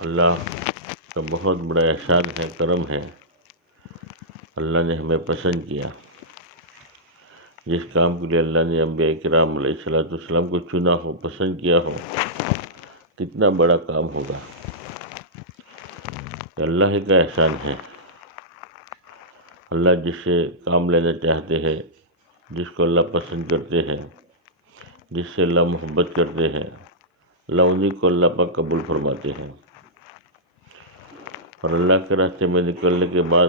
اللہ کا بہت بڑا احسان ہے، کرم ہے، اللہ نے ہمیں پسند کیا۔ جس کام کے لیے اللہ نے انبیاء کرام علیہ الصلوۃ والسلام کو چنا ہو، پسند کیا ہو، کتنا بڑا کام ہوگا۔ کہ اللہ ہی کا احسان ہے۔ اللہ جس سے کام لینا چاہتے ہیں، جس کو اللہ پسند کرتے ہیں، جس سے اللہ محبت کرتے ہیں، اللہ انہی کو اللہ پاک قبول فرماتے ہیں۔ اور اللہ کے راستے میں نکلنے کے بعد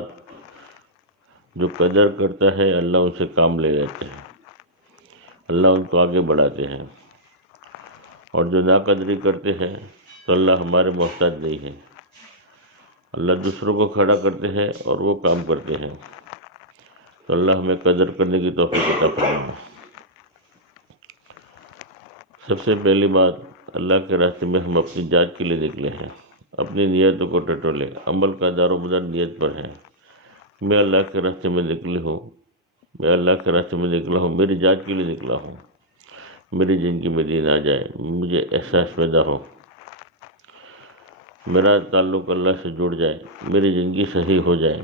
جو قدر کرتا ہے، اللہ ان سے کام لے لیتے ہیں، اللہ ان کو آگے بڑھاتے ہیں۔ اور جو ناقدری کرتے ہیں تو اللہ ہمارے محتاج نہیں ہے، اللہ دوسروں کو کھڑا کرتے ہیں اور وہ کام کرتے ہیں۔ تو اللہ ہمیں قدر کرنے کی توفیق عطا فرمائے۔ سب سے پہلی بات، اللہ کے راستے میں ہم اپنی ذات کے لیے نکلے ہیں، اپنی نیتوں کو ٹٹولے۔ عمل کا دار و مدار نیت پر ہے۔ میں اللہ کے راستے میں نکلی ہوں، میں اللہ کے راستے میں نکلا ہوں، میری ذات کے لیے نکلا ہوں، میری زندگی میں دین آ جائے، مجھے احساس پیدا ہو، میرا تعلق اللہ سے جڑ جائے، میری زندگی صحیح ہو جائے۔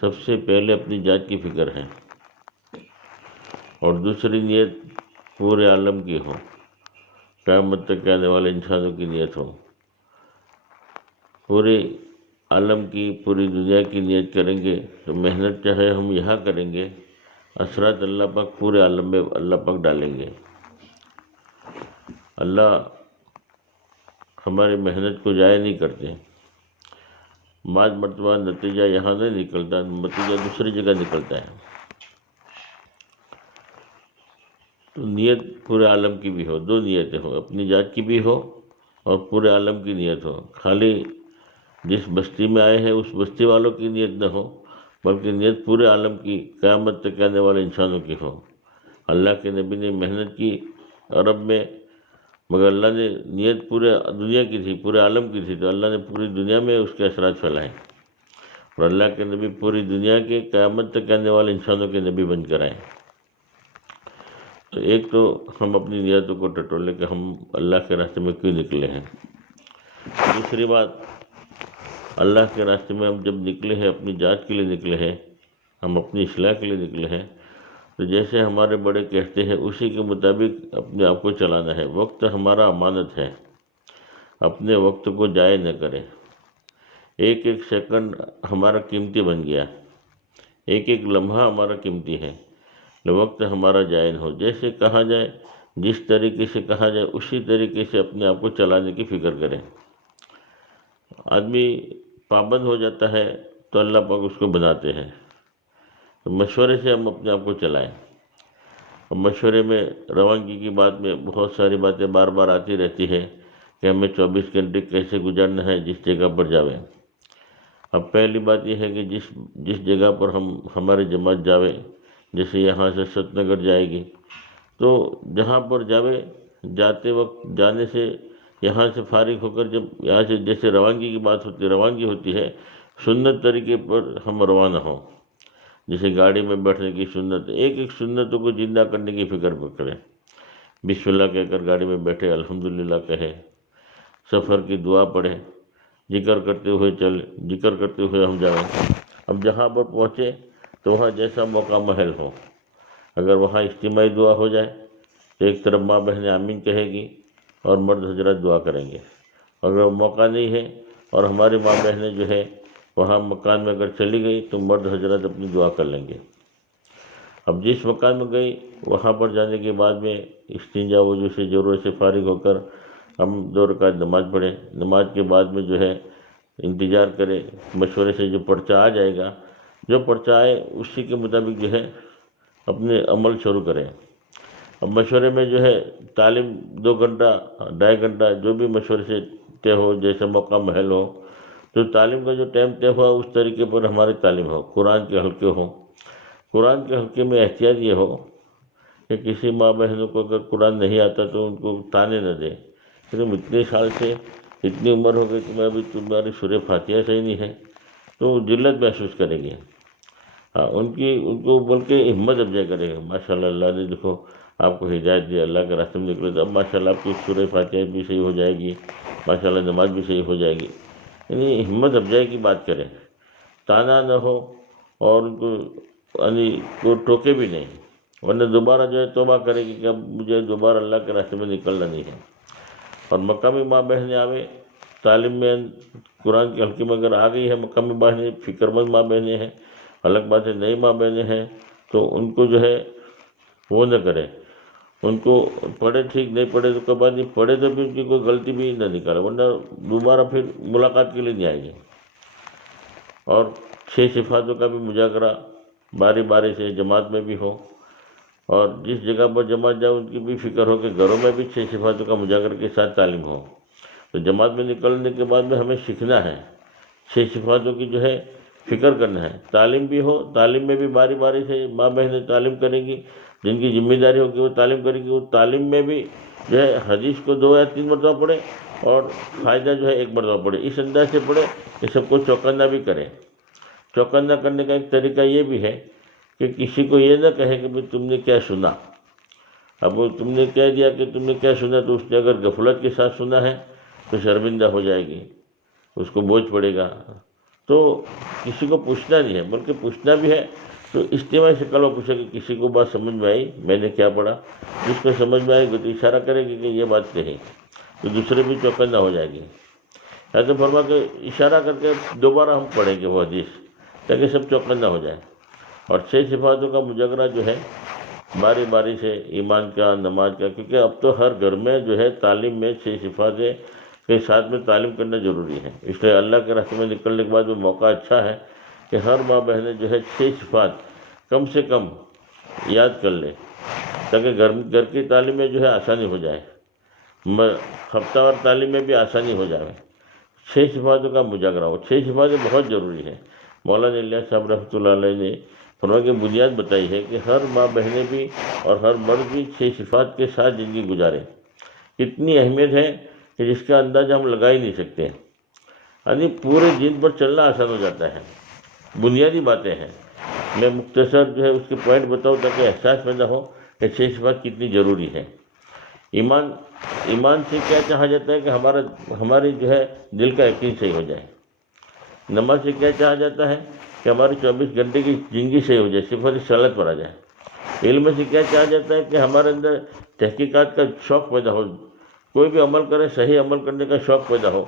سب سے پہلے اپنی ذات کی فکر ہے، اور دوسری نیت پورے عالم کی ہو، قیامت تک آنے والے انسانوں کی نیت ہو۔ پورے عالم کی، پوری دنیا کی نیت کریں گے تو محنت چاہے ہم یہاں کریں گے، اثرات اللہ پاک پورے عالم میں اللہ پاک ڈالیں گے۔ اللہ ہماری محنت کو ضائع نہیں کرتے۔ بعض مرتبہ نتیجہ یہاں نہیں نکلتا، نتیجہ دوسری جگہ نکلتا ہے۔ تو نیت پورے عالم کی بھی ہو، دو نیتیں ہو، اپنی ذات کی بھی ہو اور پورے عالم کی نیت ہو۔ خالی جس بستی میں آئے ہیں اس بستی والوں کی نیت نہ ہو، بلکہ نیت پورے عالم کی، قیامت تک آنے والے انسانوں کی ہو۔ اللہ کے نبی نے محنت کی عرب میں، مگر اللہ نے نیت پورے دنیا کی تھی، پورے عالم کی تھی، تو اللہ نے پوری دنیا میں اس کے اثرات پھیلائے۔ اور اللہ کے نبی پوری دنیا کے، قیامت تک آنے والے انسانوں کے نبی بن کر آئے۔ تو ایک تو ہم اپنی نیتوں کو ٹٹولے کہ ہم اللہ کے راستے میں کیوں نکلے ہیں۔ دوسری بات، اللہ کے راستے میں ہم جب نکلے ہیں، اپنی ذات کے لیے نکلے ہیں، ہم اپنی اصلاح کے لیے نکلے ہیں، تو جیسے ہمارے بڑے کہتے ہیں اسی کے مطابق اپنے آپ کو چلانا ہے۔ وقت ہمارا امانت ہے، اپنے وقت کو ضائع نہ کریں۔ ایک ایک سیکنڈ ہمارا قیمتی بن گیا، ایک ایک لمحہ ہمارا قیمتی ہے، وقت ہمارا ضائع نہ ہو۔ جیسے کہا جائے، جس طریقے سے کہا جائے اسی طریقے سے اپنے آپ کو چلانے کی فکر کریں۔ آدمی پابند ہو جاتا ہے تو اللہ پاک اس کو بناتے ہیں۔ تو مشورے سے ہم اپنے آپ کو چلائیں۔ اور مشورے میں روانگی کی بات میں بہت ساری باتیں بار بار آتی رہتی ہے کہ ہمیں 24 گھنٹے کیسے گزارنا ہے جس جگہ پر جاویں۔ اب پہلی بات یہ ہے کہ جس جگہ پر ہماری جماعت جاوے، جیسے یہاں سے ست نگر جائے گی، تو جہاں پر جاوے، جاتے وقت جانے سے یہاں سے فارغ ہو کر، جب یہاں سے جیسے روانگی کی بات ہوتی ہے، روانگی ہوتی ہے، سنت طریقے پر ہم روانہ ہوں۔ جیسے گاڑی میں بیٹھنے کی سنت، ایک ایک سنتوں کو زندہ کرنے کی فکر کریں۔ بسم اللہ کہہ کر گاڑی میں بیٹھے، الحمدللہ کہے، سفر کی دعا پڑھیں، ذکر کرتے ہوئے چلیں، ذکر کرتے ہوئے ہم جائیں۔ اب جہاں پر پہنچے تو وہاں جیسا موقع محل ہو، اگر وہاں اجتماعی دعا ہو جائے تو ایک طرف ماں بہنیں آمین کہے گی اور مرد حضرات دعا کریں گے۔ اگر موقع نہیں ہے اور ہماری ماں بہنیں جو ہے وہاں مکان میں اگر چلی گئی تو مرد حضرات اپنی دعا کر لیں گے۔ اب جس مکان میں گئی وہاں پر جانے کے بعد میں استنجا وضو سے ضرورت سے فارغ ہو کر ہم 2 رکعت نماز پڑھیں۔ نماز کے بعد میں جو ہے انتظار کریں، مشورے سے جو پرچہ آ جائے گا، جو پرچہ آئے اسی کے مطابق جو ہے اپنے عمل شروع کریں۔ اب مشورے میں جو ہے تعلیم 2 گھنٹہ 2.5 گھنٹہ جو بھی مشورے سے طے ہو، جیسے موقع محل ہو، تو تعلیم کا جو ٹائم طے ہوا اس طریقے پر ہماری تعلیم ہو۔ قرآن کے حلقے ہوں، قرآن کے حلقے میں احتیاط یہ ہو کہ کسی ماں بہنوں کو اگر قرآن نہیں آتا تو ان کو تانے نہ دیں کہ تم اتنے سال سے، اتنی عمر ہو گئی، تمہیں ابھی تمہاری سورہ فاتحہ صحیح نہیں ہے، تو ذلت محسوس کریں گے۔ ہاں، ان کو بلکہ ہمت افزائی کرے گا۔ ماشاء اللہ، اللہ نے دیکھو آپ کو ہدایت دی، اللہ کے راستے میں نکلے، تو اب ماشاءاللہ آپ کی سورہ فاتحہ بھی صحیح ہو جائے گی، ماشاءاللہ نماز بھی صحیح ہو جائے گی۔ یعنی ہمت افزائی کی بات کریں، تانا نہ ہو اور ان کو یعنی کو ٹوکے بھی نہیں، ورنہ دوبارہ جو ہے توبہ کرے گی کہ اب مجھے دوبارہ اللہ کے راستے میں نکلنا نہیں ہے۔ اور مقامی ماں بہنیں آوے تعلیم میں، قرآن کی حلقے میں اگر آ گئی ہے مقامی بہنیں، فکر مند ماں بہنیں ہیں، الگ بات ہے نئی ماں بہنیں ہیں، تو ان کو جو ہے وہ نہ کرے، ان کو پڑھے ٹھیک نہیں پڑھے تو کبھی نہیں پڑھے تو بھی ان کی کوئی غلطی بھی نہ نکالے، ورنہ دوبارہ پھر ملاقات کے لیے نہیں آئے گی۔ اور 6 صفاتوں کا بھی مذاکرہ باری باری سے جماعت میں بھی ہو، اور جس جگہ پر جماعت جائے ان کی بھی فکر ہو کہ گھروں میں بھی 6 صفاتوں کا مذاکرہ کے ساتھ تعلیم ہو۔ تو جماعت میں نکلنے کے بعد میں ہمیں سیکھنا ہے، 6 صفاتوں کی جو ہے فکر کرنا ہے، تعلیم بھی ہو، تعلیم میں بھی باری باری سے ماں بہنیں تعلیم کریں گی، جن کی ذمہ داری ہوگی وہ تعلیم کریں گی، وہ تعلیم میں بھی جو ہے حدیث کو 2 یا 3 مرتبہ پڑھے اور فائدہ جو ہے 1 مرتبہ پڑھے، اس انداز سے پڑھے کہ سب کو چوکنا بھی کرے۔ چوکنا کرنے کا ایک طریقہ یہ بھی ہے کہ کسی کو یہ نہ کہے کہ بھئی تم نے کیا سنا، اب وہ تم نے کہہ دیا کہ تم نے کیا سنا، تو اس نے اگر غفلت کے ساتھ سنا ہے تو شرمندہ ہو جائے گی، اس کو بوجھ پڑے گا۔ تو کسی کو پوچھنا نہیں ہے، بلکہ پوچھنا بھی ہے تو اجتماعی شکل میں پوچھے کہ کسی کو بات سمجھ میں آئی، میں نے کیا پڑھا، جس کو سمجھ میں آئے گی تو اشارہ کرے گی کہ یہ بات کہی، تو دوسرے بھی چوکنا ہو جائے گی۔ یا تو فرما کہ اشارہ کر کے دوبارہ ہم پڑھیں گے وہ حدیث، تاکہ سب چوکنا ہو جائے۔ اور 6 صفاتوں کا مذاکرہ جو ہے باری باری سے، ایمان کا، نماز کا، کیونکہ اب تو ہر گھر میں جو ہے تعلیم میں 6 صفاتیں کے ساتھ میں تعلیم کرنا ضروری ہے، اس لیے اللہ کے راستے میں نکلنے کے بعد وہ موقع اچھا ہے کہ ہر ماں بہنیں جو ہے 6 صفات کم سے کم یاد کر لے، تاکہ گھر کی تعلیم میں جو ہے آسانی ہو جائے، ہفتہ وار تعلیم میں بھی آسانی ہو جائے۔ 6 صفاتوں کا مذاکرہ ہو، 6 صفاتیں بہت ضروری ہیں۔ مولانا الیاس صاحب رحمۃ اللہ علیہ نے فرمایا کہ بنیاد بتائی ہے کہ ہر ماں بہنیں بھی اور ہر مرد بھی 6 صفات کے ساتھ زندگی گزارے۔ اتنی اہمیت ہے کہ جس کا اندازہ ہم لگا ہی نہیں سکتے، یعنی پورے دن پر چلنا آسان ہو جاتا ہے۔ بنیادی باتیں ہیں، میں مختصر جو ہے اس کے پوائنٹ بتاؤں تاکہ احساس پیدا ہو کہ 6 صفات کتنی ضروری ہے۔ ایمان سے کیا چاہا جاتا ہے کہ ہماری جو ہے دل کا یقین صحیح ہو جائے۔ نماز سے کیا چاہا جاتا ہے کہ ہماری 24 گھنٹے کی زندگی صحیح ہو جائے، صفت صلات پر آ جائے۔ علم سے کیا چاہا جاتا ہے کہ ہمارے اندر تحقیقات کا شوق پیدا ہو، کوئی بھی عمل کرے صحیح عمل کرنے کا شوق پیدا ہو۔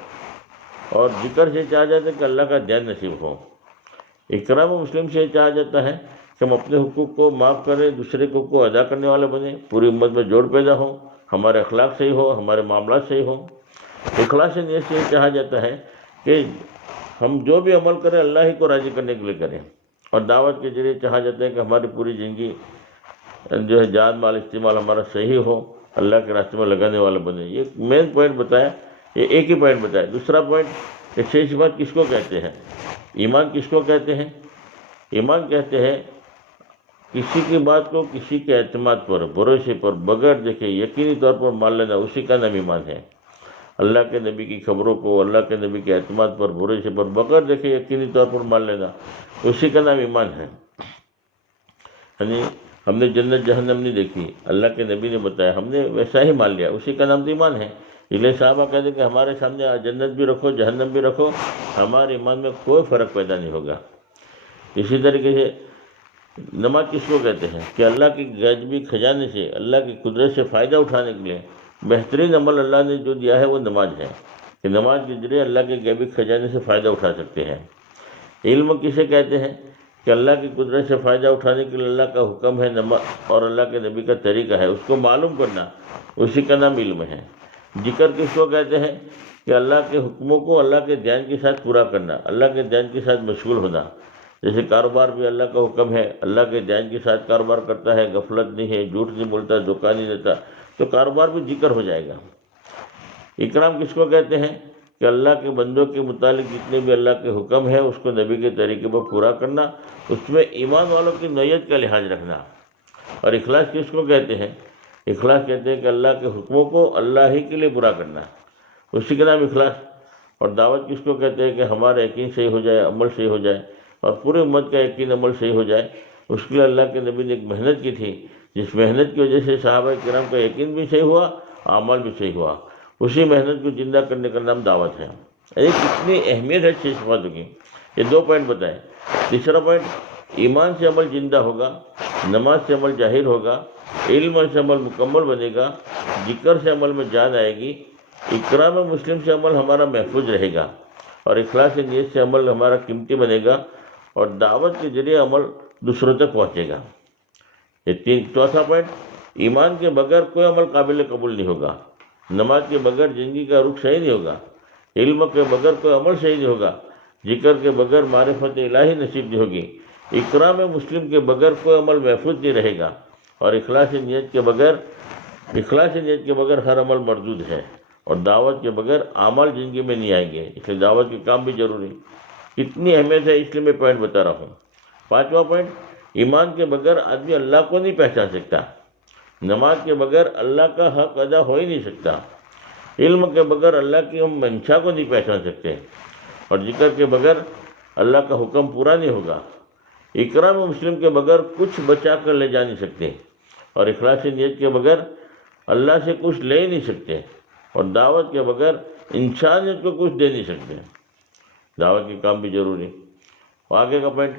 اور ذکر سے چاہا جاتا ہے کہ اللہ کا دھیان نصیب ہو۔ اکرام و مسلم سے چاہا جاتا ہے کہ ہم اپنے حقوق کو معاف کریں، دوسرے حقوق کو ادا کرنے والے بنیں، پوری امت میں جوڑ پیدا ہو، ہمارے اخلاق صحیح ہو، ہمارے معاملات صحیح ہو۔ اخلاص نیت سے چاہا جاتا ہے کہ ہم جو بھی عمل کریں اللہ ہی کو راضی کرنے کے لیے کریں۔ اور دعوت کے ذریعے چاہا جاتا ہے کہ ہماری پوری زندگی جو ہے جان مال استعمال ہمارا صحیح ہو، اللہ کے راستے میں لگانے والا بنے۔ یہ مین پوائنٹ بتایا، یہ ایک ہی پوائنٹ بتایا۔ دوسرا پوائنٹ کہ 6 صفات کس کو کہتے ہیں، ایمان کس کو کہتے ہیں؟ ایمان کہتے ہیں کسی کی بات کو کسی کے اعتماد پر، بھروسے پر، بغیر دیکھے یقینی طور پر مان لینا، اسی کا نام ایمان ہے۔ اللہ کے نبی کی خبروں کو، اللہ کے نبی کے اعتماد پر، بھروسے پر، بغیر دیکھے یقینی طور پر مان لینا، اسی کا نام ایمان ہے۔ یعنی ہم نے جنت جہنم نہیں دیکھی، اللہ کے نبی نے بتایا، ہم نے ویسا ہی مان لیا، اسی کا نام تو ایمان ہے۔ اس لیے صحابہ کہتے ہیں کہ ہمارے سامنے جنت بھی رکھو جہنم بھی رکھو، ہمارے ایمان میں کوئی فرق پیدا نہیں ہوگا۔ اسی طریقے سے نماز کس کو کہتے ہیں کہ اللہ کی غیبی خزانے سے، اللہ کی قدرت سے فائدہ اٹھانے کے لیے بہترین عمل اللہ نے جو دیا ہے وہ نماز ہے، کہ نماز کے ذریعے اللہ کے غیبی خزانے سے فائدہ اٹھا سکتے ہیں۔ علم کسے کہتے ہیں کہ اللہ کی قدرت سے فائدہ اٹھانے کے لیے اللہ کا حکم ہے نماز اور اللہ کے نبی کا طریقہ ہے، اس کو معلوم کرنا، اسی کا نام علم ہے۔ ذکر کس کو کہتے ہیں کہ اللہ کے حکموں کو اللہ کے دھیان کے ساتھ پورا کرنا، اللہ کے دھیان کے ساتھ مشغول ہونا۔ جیسے کاروبار بھی اللہ کا حکم ہے، اللہ کے دھیان کے ساتھ کاروبار کرتا ہے، غفلت نہیں ہے، جھوٹ نہیں بولتا، دھوکہ نہیں دیتا، تو کاروبار بھی ذکر ہو جائے گا۔ اکرام کس کو کہتے ہیں کہ اللہ کے بندوں کے متعلق جتنے بھی اللہ کے حکم ہے اس کو نبی کے طریقے پر پورا کرنا، اس میں ایمان والوں کی نوعیت کا لحاظ رکھنا۔ اور اخلاص کس کو کہتے ہیں؟ اخلاص کہتے ہیں کہ اللہ کے حکموں کو اللہ ہی کے لیے پورا کرنا، اسی کا نام اخلاص۔ اور دعوت کس کو کہتے ہیں کہ ہمارا یقین صحیح ہو جائے، عمل صحیح ہو جائے، اور پورے امت کا یقین عمل صحیح ہو جائے۔ اس کے لیے اللہ کے نبی نے ایک محنت کی تھی جس محنت کی وجہ سے صحابہ کرام کا یقین بھی صحیح ہوا، اعمال بھی صحیح ہوا، اسی محنت کو زندہ کرنے کا نام دعوت ہے۔ کتنی اہمیت ہے 6 صفاتوں کی، یہ 2 پوائنٹ بتائیں۔ تیسرا پوائنٹ، ایمان سے عمل زندہ ہوگا، نماز سے عمل ظاہر ہوگا، علم سے عمل مکمل بنے گا، ذکر سے عمل میں جان آئے گی، اکرام مسلم سے عمل ہمارا محفوظ رہے گا، اور اخلاص نیت سے عمل ہمارا قیمتی بنے گا، اور دعوت کے ذریعے عمل دوسروں تک پہنچے گا۔ چوتھا پوائنٹ، ایمان کے بغیر کوئی عمل قابل قبول نہیں ہوگا، نماز کے بغیر زندگی کا رخ صحیح نہیں ہوگا، علم کے بغیر کوئی عمل صحیح نہیں ہوگا، ذکر کے بغیر معرفت الہی نصیب نہیں ہوگی، اکرام مسلم کے بغیر کوئی عمل محفوظ نہیں رہے گا، اور اخلاص نیت کے بغیر ہر عمل مردود ہے، اور دعوت کے بغیر اعمال زندگی میں نہیں آئیں گے، اس لیے دعوت کے کام بھی ضروری۔ کتنی اہمیت ہے اس لیے میں پوائنٹ بتا رہا ہوں۔ 5واں پوائنٹ، ایمان کے بغیر آدمی اللہ کو نہیں پہچان سکتا، نماز کے بغیر اللہ کا حق ادا ہو ہی نہیں سکتا، علم کے بغیر اللہ کی ہم منشا کو نہیں پہچان سکتے، اور ذکر کے بغیر اللہ کا حکم پورا نہیں ہوگا، اکرام مسلم کے بغیر کچھ بچا کر لے جا نہیں سکتے، اور اخلاص نیت کے بغیر اللہ سے کچھ لے ہی نہیں سکتے، اور دعوت کے بغیر انسانیت کو کچھ دے نہیں سکتے۔ دعوت کے کام بھی ضروری۔ اور آگے کا پوائنٹ،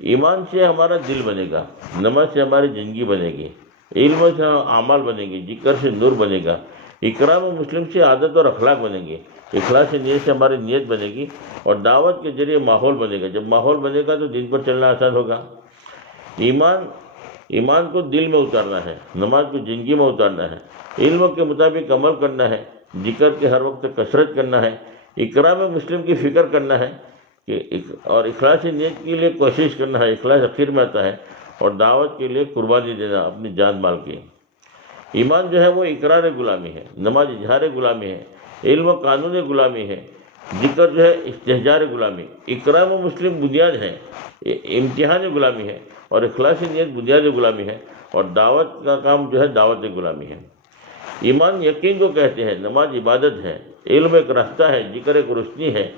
ایمان سے ہمارا دل بنے گا، نماز سے ہماری زندگی بنے گی، علم سے اعمال بنے گی، ذکر سے نور بنے گا، اکرام مسلم سے عادت اور اخلاق بنیں گے، اخلاص نیت سے ہماری نیت بنے گی، اور دعوت کے ذریعے ماحول بنے گا۔ جب ماحول بنے گا تو دین پر چلنا آسان ہوگا۔ ایمان کو دل میں اتارنا ہے، نماز کو زندگی میں اتارنا ہے، علم کے مطابق عمل کرنا ہے، ذکر کے ہر وقت کثرت کرنا ہے، اکرام مسلم کی فکر کرنا ہے، اور اخلاص نیت کے لیے کوشش کرنا ہے، اخلاص اخیر میں آتا ہے، اور دعوت کے لیے قربانی دینا اپنی جان مال کی۔ ایمان جو ہے وہ اقرار غلامی ہے، نماز اظہار غلامی ہے، علم قانون غلامی ہے، ذکر جو ہے استحجار غلامی، اکرام مسلم بنیاد ہے، امتحان غلامی ہے، اور اخلاص نیت بنیاد غلامی ہے، اور دعوت کا کام جو ہے دعوت غلامی ہے۔ ایمان یقین کو کہتے ہیں، نماز عبادت ہے، علم ایک راستہ ہے، ذکر ایک روشنی ہے،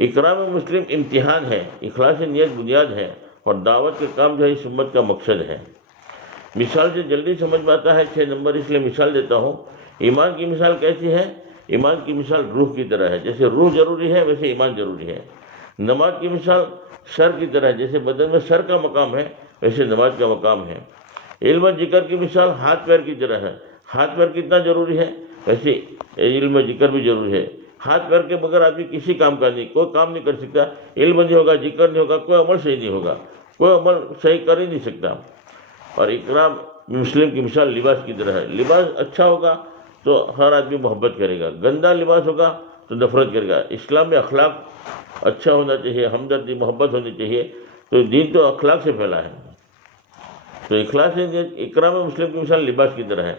اکرام مسلم امتحان ہے، اخلاص نیت بنیاد ہے، اور دعوت کے کام جو ہے اس امت کا مقصد ہے۔ مثال سے جلدی سمجھ میں آتا ہے 6 نمبر، اس لیے مثال دیتا ہوں۔ ایمان کی مثال کیسی ہے؟ ایمان کی مثال روح کی طرح ہے، جیسے روح ضروری ہے ویسے ایمان ضروری ہے۔ نماز کی مثال سر کی طرح ہے، جیسے بدن میں سر کا مقام ہے ویسے نماز کا مقام ہے۔ علم ذکر کی مثال ہاتھ پیر کی طرح ہے، ہاتھ پیر کتنا ضروری ہے ویسے علم ذکر بھی ضروری ہے۔ ہاتھ پیر کے بغیر آدمی کسی کام کا نہیں، کوئی کام نہیں کر سکتا، علم نہیں ہوگا، ذکر نہیں ہوگا، کوئی عمل صحیح نہیں ہوگا، کوئی عمل صحیح کر ہی نہیں سکتا۔ اور اکرام مسلم کی مثال لباس کی طرح ہے، لباس اچھا ہوگا تو ہر آدمی محبت کرے گا، گندا لباس ہوگا تو نفرت کرے گا۔ اسلام میں اخلاق اچھا ہونا چاہیے، ہمدردی محبت ہونی چاہیے، تو دین تو اخلاق سے پھیلا ہے۔ تو اخلاص نیت، اکرام مسلم کی مثال لباس کی طرح ہے،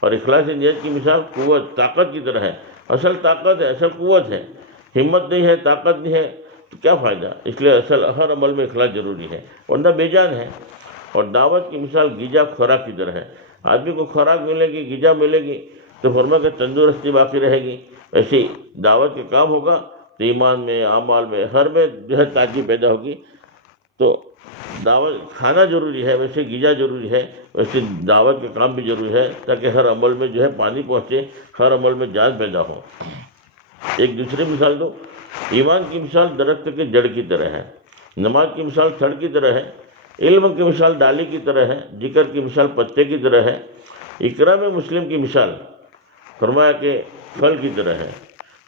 اور اخلاص نیت کی مثال قوت طاقت کی طرح ہے۔ اصل طاقت ہے، اصل قوت ہے، ہمت نہیں ہے، طاقت نہیں ہے تو کیا فائدہ؟ اس لیے اصل ہر عمل میں اخلاص ضروری ہے، ورنہ بے جان ہے۔ اور دعوت کی مثال غذا خوراک کی طرح ہے، آدمی کو خوراک ملے گی، غذا ملے گی تو فرما کہ تندرستی باقی رہے گی۔ ایسے ہی دعوت کے کام ہوگا تو ایمان میں، اعمال میں، ہر میں جو ہے تازگی پیدا ہوگی۔ تو دعوت کھانا ضروری ہے، ویسے غذا ضروری ہے، ویسے دعوت کے کام بھی ضروری ہے، تاکہ ہر عمل میں جو ہے پانی پہنچے، ہر عمل میں جان پیدا ہو۔ ایک دوسری مثال دو، ایمان کی مثال درخت کے جڑ کی طرح ہے، نماز کی مثال تھڑ کی طرح ہے، علم کی مثال ڈالی کی طرح ہے، ذکر کی مثال پتے کی طرح ہے، اکرام مسلم کی مثال فرمایا کہ پھل کی طرح ہے،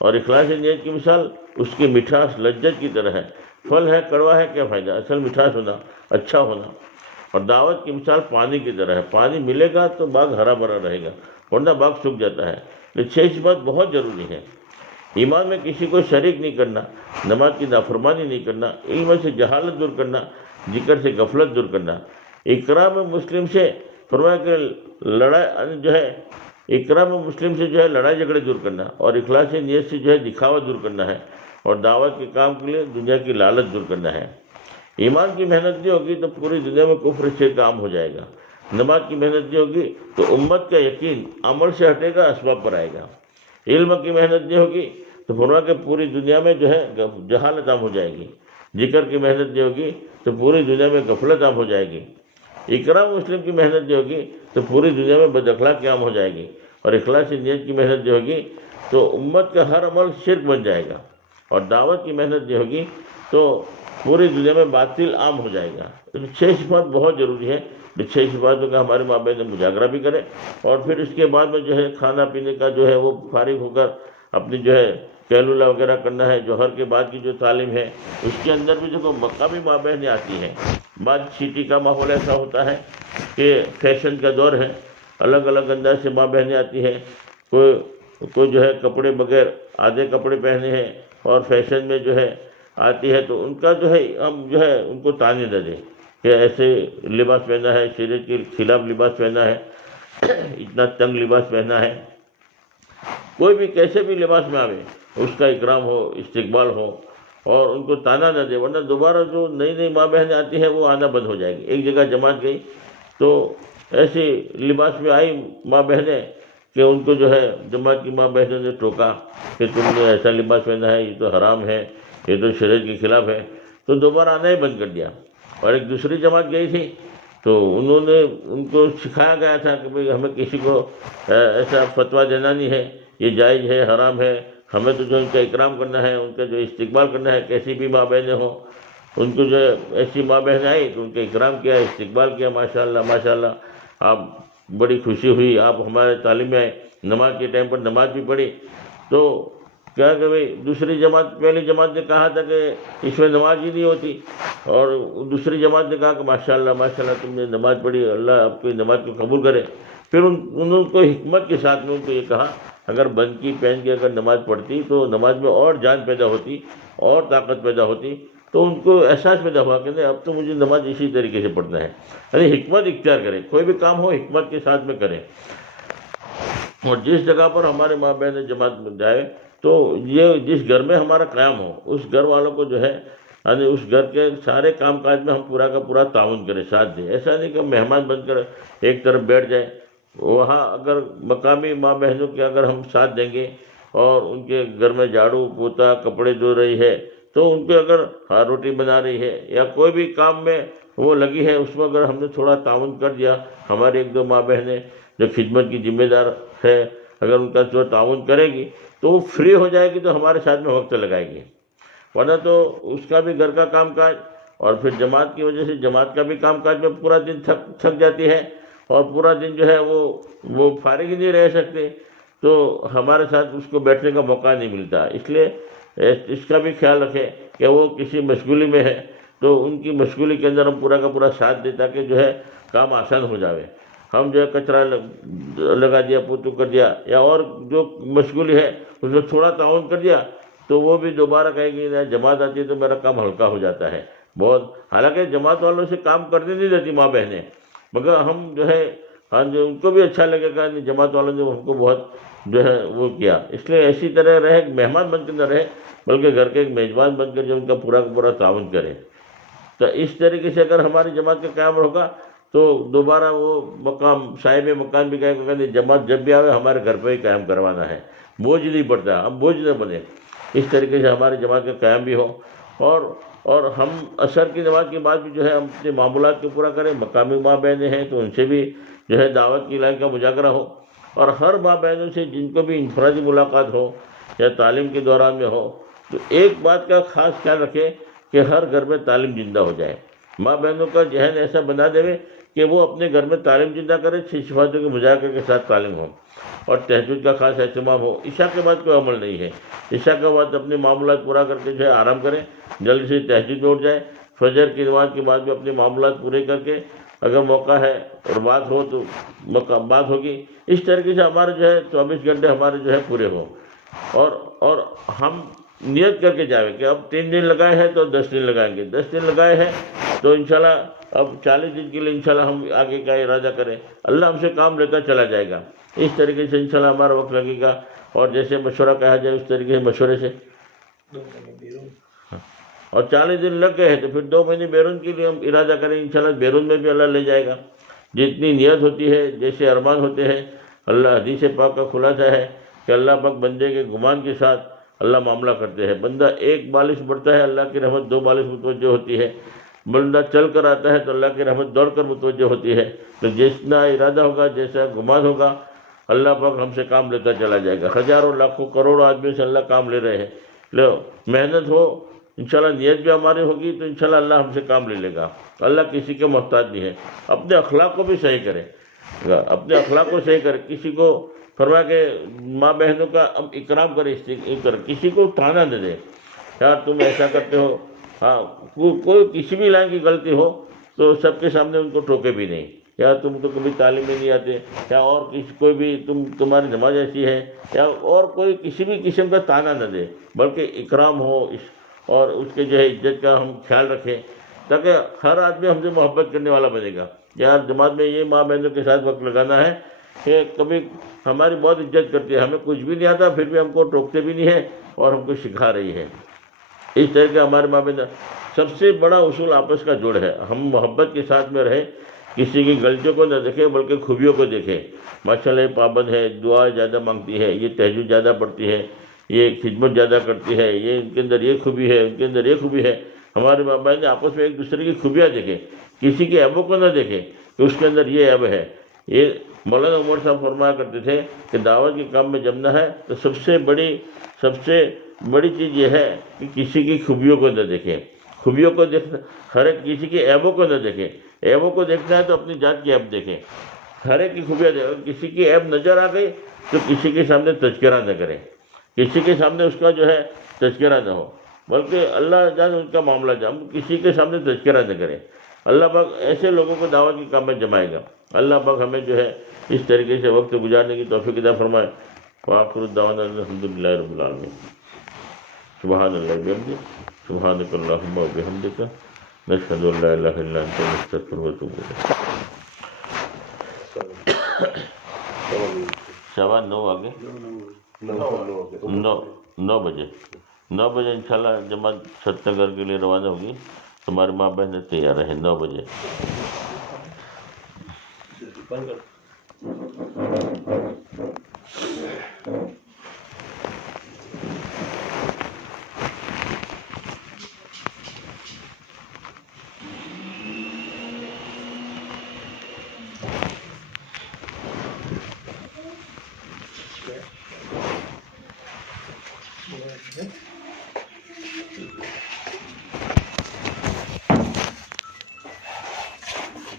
اور اخلاص نیت کی مثال اس کی مٹھاس لذت کی طرح ہے۔ پھل ہے کڑوا ہے، کیا فائدہ؟ اصل مٹھاس ہونا، اچھا ہونا۔ اور دعوت کی مثال پانی کی طرح ہے، پانی ملے گا تو باغ ہرا بھرا رہے گا، ورنہ باغ سوکھ جاتا ہے۔ یہ 6 بات بہت ضروری ہے۔ ایمان میں کسی کو شریک نہیں کرنا، نماز کی نافرمانی نہیں کرنا، علم سے جہالت دور کرنا، ذکر سے غفلت دور کرنا، اکرام مسلم سے فرمایا کہ لڑائی جو ہے، اکرام مسلم سے جو ہے لڑائی جھگڑے دور کرنا، اور اخلاص نیت سے جو ہے دکھاوا دور کرنا ہے، اور دعوت کے کام کے لیے دنیا کی لالچ دور کرنا ہے۔ ایمان کی محنت نہیں ہوگی تو پوری دنیا میں کفر سے کام ہو جائے گا، نماز کی محنت نہیں ہوگی تو امت کا یقین عمل سے ہٹے گا، اسباب پر آئے گا، علم کی محنت نہیں ہوگی تو فرمایا کہ پوری دنیا میں جو ہے جہالت عام ہو جائے گی، ذکر کی محنت نہیں ہوگی تو پوری دنیا میں غفلت عام ہو جائے گی، اکرام مسلم کی محنت جو ہوگی تو پوری دنیا میں بد اخلاقی عام ہو جائے گی، اور اخلاص نیت کی محنت جو ہوگی تو امت کا ہر عمل شرک بن جائے گا، اور دعوت کی محنت جو ہوگی تو پوری دنیا میں باطل عام ہو جائے گا۔ چھ صفات بہت ضروری ہے، چھ صفاتوں کا ہمارے مابین میں مجاگرہ بھی کرے، اور پھر اس کے بعد میں جو ہے کھانا پینے کا جو ہے وہ فارغ ہو کر اپنی جو ہے قیلولہ وغیرہ کرنا ہے، جوہر کے بعد کی جو تعلیم ہے اس کے اندر بھی دیکھو مقامی مابین آتی ہے۔ بعد سٹی کا ماحول ایسا ہوتا ہے کہ فیشن کا دور ہے، الگ الگ انداز سے ماں بہنیں آتی ہیں، کوئی جو ہے کپڑے بغیر آدھے کپڑے پہنے ہیں اور فیشن میں جو ہے آتی ہے، تو ان کا جو ہے ہم جو ہے ان کو تانے نہ دیں کہ ایسے لباس پہنا ہے، شریعت کے خلاف لباس پہنا ہے، اتنا تنگ لباس پہنا ہے۔ کوئی بھی کیسے بھی لباس میں آوے اس کا اکرام ہو، استقبال ہو، اور ان کو تانا نہ دے، ورنہ دوبارہ جو نئی نئی ماں بہنیں آتی ہیں وہ آنا بند ہو جائے گی۔ ایک جگہ جماعت گئی تو ایسی لباس میں آئی ماں بہنیں کہ ان کو جو ہے جماعت کی ماں بہنوں نے ٹوکا کہ تم نے ایسا لباس پہنا ہے، یہ تو حرام ہے، یہ تو شریعت کے خلاف ہے، تو دوبارہ آنا ہی بند کر دیا۔ اور ایک دوسری جماعت گئی تھی تو انہوں نے ان کو سکھایا گیا تھا کہ بھئی ہمیں کسی کو ایسا فتویٰ دینا نہیں ہے، یہ جائز ہے، حرام ہے، ہمیں تو جو ان کا اکرام کرنا ہے، ان کا جو استقبال کرنا ہے، کیسی بھی ماں بہنیں ہوں، ان کو جو ہے ایسی ماں بہنیں آئی تو ان کا اکرام کیا، استقبال کیا، ماشاءاللہ ماشاءاللہ، آپ بڑی خوشی ہوئی، آپ ہمارے تعلیم میں آئے، نماز کے ٹائم پر نماز بھی پڑھی۔ تو کیا کہ بھئی دوسری جماعت، پہلی جماعت نے کہا تھا کہ اس میں نماز ہی نہیں ہوتی، اور دوسری جماعت نے کہا کہ ماشاءاللہ ماشاءاللہ تم نے نماز پڑھی، اللہ آپ کی نماز کو قبول کرے۔ پھر انہوں کو حکمت کے ساتھ میں ان کو یہ کہا اگر بند کی پہن کے اگر نماز پڑھتی تو نماز میں اور جان پیدا ہوتی اور طاقت پیدا ہوتی، تو ان کو احساس پیدا ہوا کہ نہیں اب تو مجھے نماز اسی طریقے سے پڑھنا ہے۔ یعنی حکمت اختیار کرے، کوئی بھی کام ہو حکمت کے ساتھ میں کرے۔ اور جس جگہ پر ہمارے ماں بہن جماعت میں جائے تو یہ جس گھر میں ہمارا قیام ہو اس گھر والوں کو جو ہے یعنی اس گھر کے سارے کام کاج میں ہم پورا کا پورا تعاون کریں، ساتھ دیں۔ ایسا نہیں کہ مہمان بن کر ایک طرف بیٹھ جائے، وہاں اگر مقامی ماں بہنوں کے اگر ہم ساتھ دیں گے اور ان کے گھر میں جھاڑو پوتا کپڑے دھو رہی ہے تو ان کے اگر روٹی بنا رہی ہے یا کوئی بھی کام میں وہ لگی ہے اس میں اگر ہم نے تھوڑا تعاون کر دیا، ہماری ایک دو ماں بہنیں جو خدمت کی ذمہ دار ہے اگر ان کا جو تعاون کرے گی تو وہ فری ہو جائے گی تو ہمارے ساتھ میں وقت لگائے گی، ورنہ تو اس کا بھی گھر کا کام کاج اور پھر جماعت کی وجہ سے جماعت کا بھی کام کاج میں پورا دن تھک جاتی ہے اور پورا دن جو ہے وہ فارغ ہی نہیں رہ سکتے، تو ہمارے ساتھ اس کو بیٹھنے کا موقع نہیں ملتا۔ اس لیے اس کا بھی خیال رکھیں کہ وہ کسی مشغولی میں ہے تو ان کی مشغولی کے اندر ہم پورا کا پورا ساتھ دیں تاکہ جو ہے کام آسان ہو جاوے۔ ہم جو ہے کچرا لگا دیا، پوتو کر دیا یا اور جو مشغولی ہے اس میں تھوڑا تعاون کر دیا تو وہ بھی دوبارہ کہے گی جماعت آتی ہے تو میرا کام ہلکا ہو جاتا ہے بہت۔ حالانکہ جماعت والوں سے کام کرنے نہیں دیتی ماں بہنیں، مگر ہم جو ہے جو ان کو بھی اچھا لگے گا جماعت والوں نے ہم کو بہت جو ہے وہ کیا، اس لیے ایسی طرح رہے، مہمان بن کے نہ رہے بلکہ گھر کے ایک میزبان بن کر جو ان کا پورا کا پورا تعاون کرے۔ تو اس طریقے سے اگر ہماری جماعت کا قیام ہوگا تو دوبارہ وہ مقام صاحب مکان بھی کہے گا کہ جماعت جب بھی آوے ہمارے گھر پہ ہی قیام کروانا ہے، بوجھ نہیں پڑتا، ہم بوجھ نہ بنے۔ اس طریقے سے ہماری جماعت کا قیام بھی ہو اور ہم عصر کی نماز کے بعد بھی جو ہے ہم اپنے معمولات کو پورا کریں۔ مقامی ماں بہنیں ہیں تو ان سے بھی جو ہے دعوت کی لائن کا مجاگرہ ہو، اور ہر ماں بہنوں سے جن کو بھی انفرادی ملاقات ہو یا تعلیم کے دوران میں ہو تو ایک بات کا خاص خیال رکھے کہ ہر گھر میں تعلیم زندہ ہو جائے۔ ماں بہنوں کا ذہن ایسا بنا دے کہ وہ اپنے گھر میں تعلیم زندہ کرے، چھ صفاتوں کے مذاکرے کے ساتھ تعلیم ہو، اور تہجد کا خاص اہتمام ہو۔ عشاء کے بعد کوئی عمل نہیں ہے، عشاء کے بعد اپنے معاملات پورا کر کے جو ہے آرام کریں، جلدی سے تہجد میں اٹھ جائے، فجر کی نماز کے بعد بھی اپنے معاملات پورے کر کے اگر موقع ہے اور بات ہو تو بات ہوگی۔ اس طریقے سے ہمارے جو ہے 24 گھنٹے ہمارے جو ہے پورے ہوں، اور ہم نیت کر کے جائیں کہ اب 3 دن لگائے ہیں تو 10 دن لگائیں گے، 10 دن لگائے ہیں تو انشاءاللہ اب 40 دن کے لیے انشاءاللہ ہم آگے کا ارادہ کریں، اللہ ہم سے کام لیتا چلا جائے گا۔ اس طریقے سے انشاءاللہ ہمارا وقت لگے گا، اور جیسے مشورہ کہا جائے اس طریقے سے مشورے سے، اور 40 دن لگ گئے ہیں تو پھر 2 مہینے بیرون کے لیے ہم ارادہ کریں، انشاءاللہ بیرون میں بھی اللہ لے جائے گا۔ جتنی نیت ہوتی ہے، جیسے ارمان ہوتے ہیں، اللہ حدیث پاک کا خلاصہ ہے کہ اللہ پاک بندے کے گمان کے ساتھ اللہ معاملہ کرتے ہیں۔ بندہ ایک بالش بڑھتا ہے، اللہ کی رحمت 2 بالش متوجہ ہوتی ہے۔ بندہ چل کر آتا ہے تو اللہ کی رحمت دوڑ کر متوجہ ہوتی ہے. تو جتنا ارادہ ہوگا، جیسا گمان ہوگا، اللہ پاک ہم سے کام لیتا چلا جائے گا. ہزاروں لاکھوں کروڑوں آدمی سے اللہ کام لے رہے ہیں. لو محنت ہو، انشاءاللہ نیت بھی ہماری ہوگی تو انشاءاللہ اللہ ہم سے کام لے لے گا. اللہ کسی کے محتاج نہیں ہے. اپنے اخلاق کو بھی صحیح کرے، اپنے اخلاق کو صحیح کرے. کسی کو فرمایا کہ ماں بہنوں کا اکرام کرے، کسی کو تانا نہ دے، یار تم ایسا کرتے ہو. ہاں کوئی کسی بھی لائن کی غلطی ہو تو سب کے سامنے ان کو ٹوکے بھی نہیں، یا تم تو کبھی تعلیم میں نہیں آتے، یا اور کوئی بھی تمہاری نماز ایسی ہے، یا اور کوئی کسی بھی قسم کا تانا نہ دے، بلکہ اکرام ہو اور اس کے جو ہے عزت کا ہم خیال رکھیں، تاکہ ہر آدمی ہم سے محبت کرنے والا بنے گا. یار جماعت میں یہ ماں بہنوں کے ساتھ وقت لگانا ہے کہ کبھی ہماری بہت عزت کرتی ہے، ہمیں کچھ بھی نہیں آتا پھر بھی ہم کو ٹوکتے بھی نہیں ہے اور ہم کو سکھا رہی ہے. اس طرح کے ہمارے ماں بہن سب سے بڑا اصول آپس کا جوڑ ہے. ہم محبت کے ساتھ میں رہیں، کسی کی غلطیوں کو نہ دیکھیں بلکہ خوبیوں کو دیکھیں. ماشاءاللہ یہ پابند ہے، دعا زیادہ مانگتی ہے، یہ تہجد زیادہ پڑھتی ہے، یہ خدمت زیادہ کرتی ہے، یہ ان کے اندر یہ خوبی ہے، ان کے اندر یہ خوبی ہے. ہمارے ماں بہن آپس میں ایک دوسرے کی خوبیاں دیکھیں، کسی کے عیبوں کو نہ دیکھیں کہ اس کے اندر یہ عیب ہے. یہ مولانا عمر صاحب فرمایا کرتے تھے کہ دعوت کے کام میں جمنا ہے تو سب سے بڑی چیز یہ ہے کہ کسی کی خوبیوں کو نہ دیکھیں. خوبیوں کو دیکھنا، ہر ایک کسی کے عیبوں کو نہ دیکھیں. عیبوں کو دیکھنا ہے تو اپنی ذات کی عیب دیکھیں، ہر ایک کی خوبیاں دیکھیں. کسی کی عیب نظر آ گئی تو کسی کے سامنے تذکرہ نہ کریں، کسی کے سامنے اس کا جو ہے تذکرہ نہ ہو، بلکہ اللہ جان ان کا معاملہ جان، کسی کے سامنے تذکرہ نہ کریں. اللہ پاک ایسے لوگوں کو دعوت کے کام میں جمائے گا. اللہ پاک ہمیں جو ہے اس طریقے سے وقت گزارنے کی توفیق عطا فرمائے. وآخر دعوانا الحمدللہ رب العالمین. سبحان اللہ وبحمدہ، سبحانک اللہم وبحمدک، نشہد ان لا الہ الا انت، نستغفرک ونتوب الیک. 9:15 آگے 9 بجے انشاءاللہ جماعت ست نگر کے لیے روانہ ہوگی. تمہاری ماں بہنیں تیار رہیں 9 بجے.